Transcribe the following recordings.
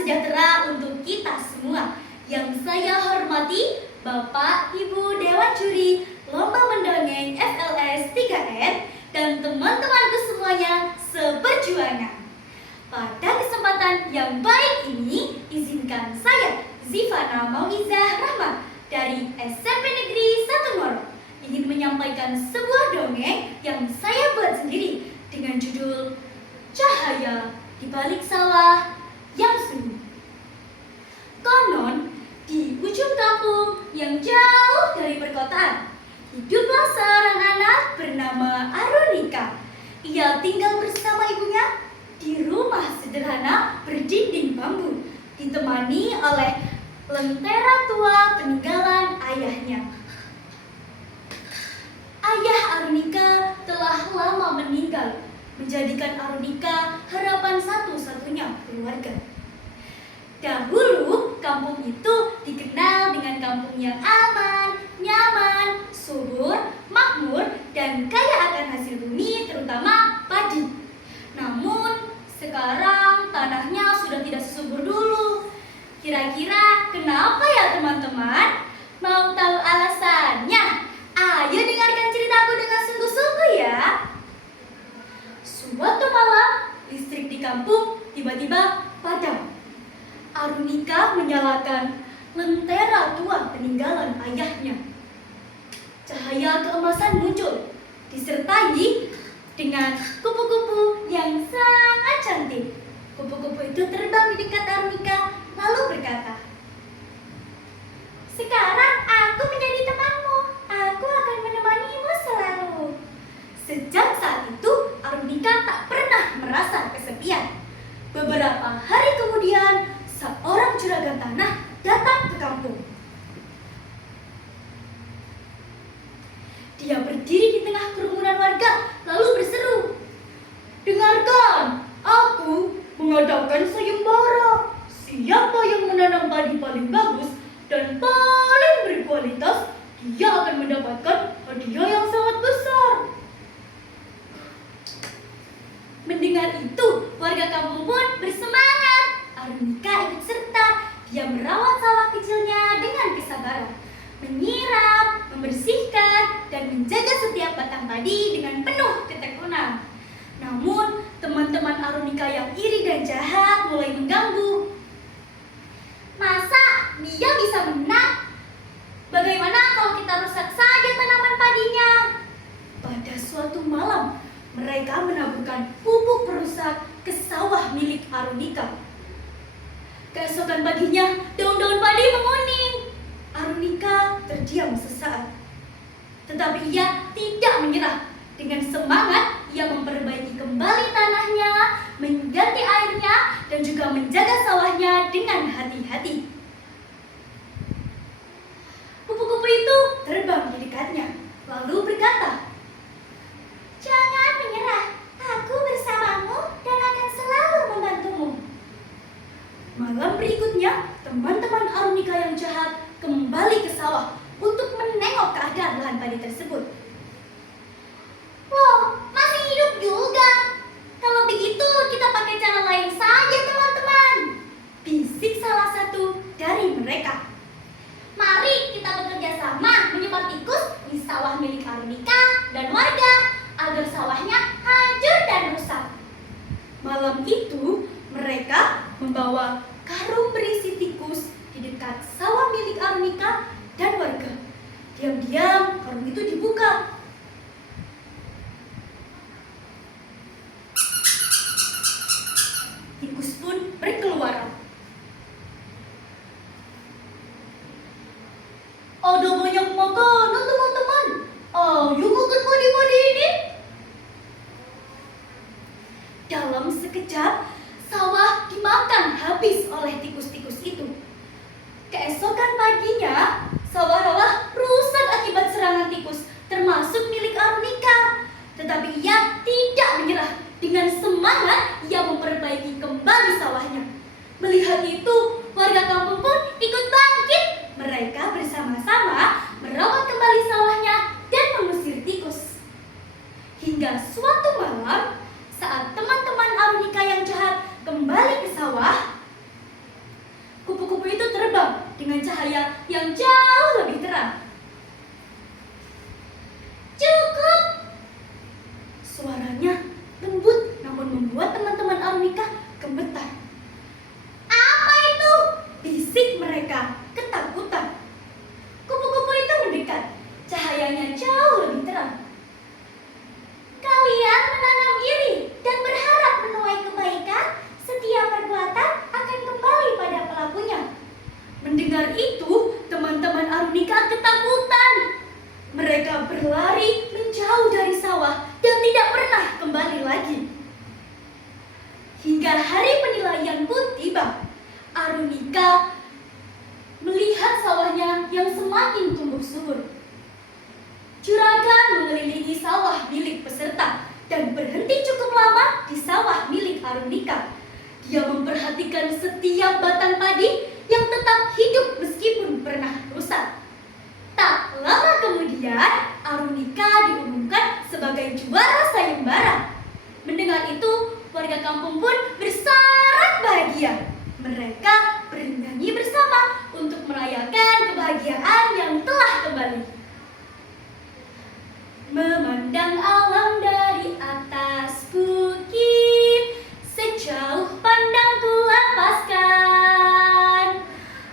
sejahtera untuk kita semua. Yang saya hormati Bapak Ibu Dewan Juri Lomba Mendongeng FLS 3N dan teman-temanku semuanya seperjuangan. Pada kesempatan yang baik ini, izinkan saya, Zivana Mauizah Rahma dari SMP Negeri 1 Ngoro, ingin menyampaikan sebuah dongeng yang saya buat sendiri dengan judul Cahaya di Balik Sawah yang Sunyi. Konon, di ujung kampung yang jauh dari perkotaan, hiduplah seorang anak bernama Arunika. Ia tinggal bersama ibunya di rumah sederhana berdinding bambu, ditemani oleh lentera tua peninggalan ayahnya. Ayah Arunika telah lama meninggal, menjadikan Arunika harapan satu-satunya keluarga. Dahulu, kampung itu dikenal dengan kampung yang aman, nyaman, subur, makmur, dan kaya akan hasil bumi, terutama padi. Namun, sekarang tanahnya sudah tidak sesubur dulu. Kira-kira kenapa ya teman-teman? Mau tahu alasannya? Ayo dengarkan ceritaku dengan sungguh-sungguh ya. Suatu malam, listrik di kampung tiba-tiba padam. Arunika menyalakan lentera tua peninggalan ayahnya. Cahaya keemasan muncul, disertai dengan kupu-kupu yang sangat cantik. Kupu-kupu itu terbang di dekat Arunika, lalu berkata, "Sekarang aku menjadi temanmu. Aku akan menemanimu selalu." Sejak saat itu, Arunika tak pernah merasa kesepian. Beberapa hari kemudian, seorang juragan tanah datang ke kampung. Dia berdiri di tengah kerumunan warga, lalu berseru, "Dengarkan, aku mengadakan sayembara. Siapa yang menanam padi paling bagus dan paling berkualitas, dia akan mendapatkan hadiah yang sangat besar." Mendengar itu, warga kampung pun bersemangat. Arunika ikut serta. Dia merawat sawah kecilnya dengan kesabaran, menyiram, membersihkan, dan menjaga setiap batang padi dengan penuh ketekunan. Namun, teman-teman Arunika yang iri dan jahat mulai mengganggu. "Masa dia bisa menang? Bagaimana kalau kita rusak saja tanaman padinya?" Pada suatu malam, mereka menaburkan pupuk perusak ke sawah milik Arunika. Keesokan paginya, daun-daun padi menguning. Arunika terdiam sesaat. Tetapi ia tidak menyerah. Dengan semangat, ia memperbaiki kembali tanahnya, mengganti airnya, dan juga menjaga sawahnya dengan hati-hati. Kupu-kupu itu terbang di dekatnya, lalu berkata, "Jangan menyerah, aku bersamamu dan akan selalu membantumu." Malam berikutnya, teman-teman Arunika yang jahat kembali ke sawah untuk menengok keadaan lahan padi tersebut. "Loh, masih hidup juga? Kalau begitu kita pakai cara lain saja teman-teman," bisik salah satu dari mereka. "Mari kita bekerja sama menyebar tikus di sawah milik Arunika dan warga agar sawahnya hancur dan rusak." Malam itu, mereka membawa karung berisi tikus di dekat sawah milik Arunika dan warga. Diam-diam karung itu dibuka. Tikus pun berkeluaran. "Ada banyak makanan teman-teman. Ayo makan padi-padi ini." Dalam sekejap, sawah dimakan habis oleh tikus-tikus itu. Keesokan paginya, sawah-sawah rusak akibat serangan tikus, termasuk milik Arunika. Tetapi ia tidak menyerah. Dengan semangat, ia memperbaiki kembali sawahnya. Melihat itu, warga kampung pun ikut bangkit. Mereka bersama-sama merawat kembali sawahnya dan mengusir tikus. Hingga suatu malam, saat teman-teman Arunika yang jahat kembali ke sawah, yang jauh lebih terang. Cukup! Suaranya lembut namun membuat teman-teman Arunika gemetar. Apa itu? Bisik mereka ketakutan. Kupu-kupu itu mendekat. Cahayanya jauh lebih terang. Kalian menanam iri dan berharap menuai kebaikan, setiap perbuatan akan kembali pada pelakunya. Mendengar itu, teman-teman Arunika ketakutan. Mereka berlari menjauh dari sawah dan tidak pernah kembali lagi. Hingga hari penilaian pun tiba. Arunika melihat sawahnya yang semakin tumbuh subur. Juragan mengelilingi sawah milik peserta dan berhenti cukup lama di sawah milik Arunika. Dia memperhatikan setiap batang padi yang tetap hidup meskipun pernah rusak. Tak lama kemudian, Arunika diumumkan sebagai juara sayembara. Mendengar itu, warga kampung pun bersorak bahagia. Mereka bernyanyi bersama untuk merayakan kebahagiaan yang telah kembali. Memandang alam dari atas bukit, sejauh pandang ku lepaskan.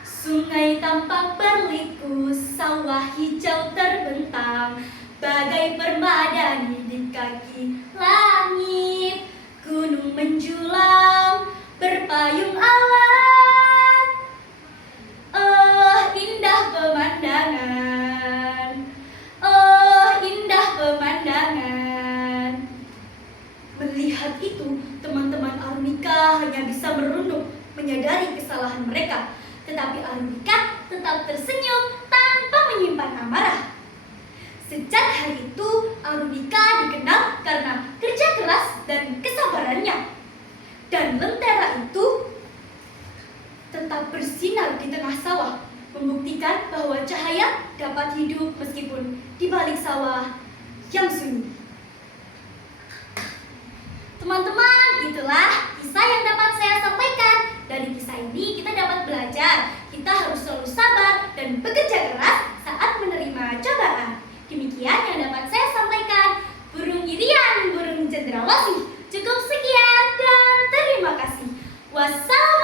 Sungai tampak berliku, sawah hijau terbentang, bagai permadani di kaki langit. Gunung menjulang, berpayung awan. Oh, indah pemandangan. Oh, indah pemandangan. Melihat itu, teman-teman Arunika hanya bisa merunduk, menyadari kesalahan mereka. Tetapi Arunika tetap tersenyum tanpa menyimpan amarah. Sejak hari itu, Arunika dikenal karena kerja keras dan kesabarannya. Dan lentera itu tetap bersinar di tengah sawah, membuktikan bahwa cahaya dapat hidup meskipun di balik sawah yang sunyi. Teman-teman, itulah kisah yang dapat saya sampaikan. Dari kisah ini kita dapat belajar, kita harus selalu sabar dan bekerja keras saat menerima cobaan. Demikian yang dapat saya sampaikan. Burung irian, burung cendrawasih. Cukup sekian dan terima kasih. Wassalamualaikum.